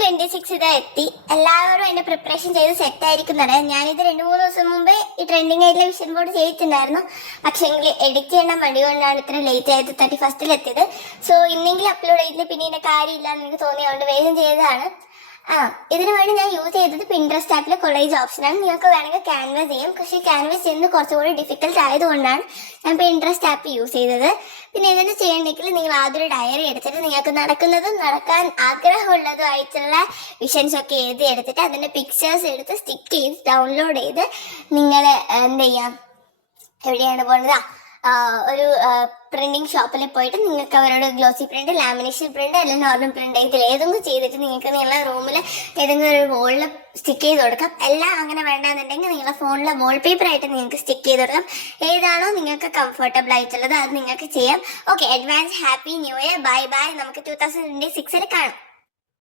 2026 ഇതാ എത്തി. എല്ലാവരും അതിന്റെ പ്രിപ്പറേഷൻ ചെയ്ത് സെറ്റ് ആയിരിക്കുന്നറിയാം. ഞാനിത് 2-3 ദിവസം മുമ്പേ ഈ ട്രെൻഡിങ് ആയിട്ടുള്ള വിഷൻ ബോർഡ് ചെയ്തിട്ടുണ്ടായിരുന്നു. പക്ഷേ എങ്കിൽ എഡിറ്റ് ചെയ്യേണ്ട മടി കൊണ്ടാണ് ഇത്ര ലേറ്റ് ആയത് 31st എത്തിയത്. സോ ഇന്നെങ്കിലും അപ്ലോഡ് ചെയ്തില്ല, പിന്നെ ഇതിന്റെ കാര്യമില്ല എന്ന് എനിക്ക് തോന്നിയതുകൊണ്ട് വേഗം ചെയ്തതാണ്. ഇതിനു വേണ്ടി ഞാൻ യൂസ് ചെയ്തത് പിൻട്രസ്റ്റ് ആപ്പിലെ കൊളേജ് ഓപ്ഷനാണ്. നിങ്ങൾക്ക് വേണമെങ്കിൽ ക്യാൻവാസ് ചെയ്യാം, പക്ഷേ ക്യാൻവാസ് ചെയ്യുന്നത് കുറച്ചുകൂടി ഡിഫിക്കൽട്ട് ആയതുകൊണ്ടാണ് ഞാൻ പിൻട്രസ്റ്റ് ആപ്പ് യൂസ് ചെയ്തത്. പിന്നെ ഇതിന് ചെയ്യണമെങ്കിൽ നിങ്ങൾ ആദ്യം ഒരു ഡയറി എടുത്തിട്ട് നിങ്ങൾക്ക് നടക്കുന്നതും നടക്കാൻ ആഗ്രഹമുള്ളതും ആയിട്ടുള്ള വിഷൻസ് ഒക്കെ എഴുതി എടുത്തിട്ട് അതിൻ്റെ പിക്ചേഴ്സ് എടുത്ത് സ്റ്റിക്ക് ചെയ്ത് ഡൗൺലോഡ് ചെയ്ത് നിങ്ങൾ എന്ത് ചെയ്യാം, എവിടെയാണ് പോകുന്നത്, ഒരു പ്രിന്റിങ് ഷോപ്പിൽ പോയിട്ട് നിങ്ങൾക്ക് അവരോട് ഗ്ലോസി പ്രിന്റ്, ലാമിനേഷൻ പ്രിന്റ് അല്ലെങ്കിൽ നോർമൽ പ്രിന്റ് ഇതിൽ ഏതെങ്കിലും ചെയ്തിട്ട് നിങ്ങൾക്ക് നിങ്ങളുടെ റൂമിൽ ഏതെങ്കിലും ഒരു വോളിൽ സ്റ്റിക്ക് ചെയ്ത് കൊടുക്കാം. എല്ലാം അങ്ങനെ വേണ്ടാന്നുണ്ടെങ്കിൽ നിങ്ങളുടെ ഫോണിലെ വാൾ പേപ്പർ ആയിട്ട് നിങ്ങൾക്ക് സ്റ്റിക്ക് ചെയ്ത് കൊടുക്കാം. ഏതാണോ നിങ്ങൾക്ക് കംഫർട്ടബിൾ ആയിട്ടുള്ളത് അത് നിങ്ങൾക്ക് ചെയ്യാം. Okay, advance happy new year. Bye bye. നമുക്ക് 2026 കാണാം.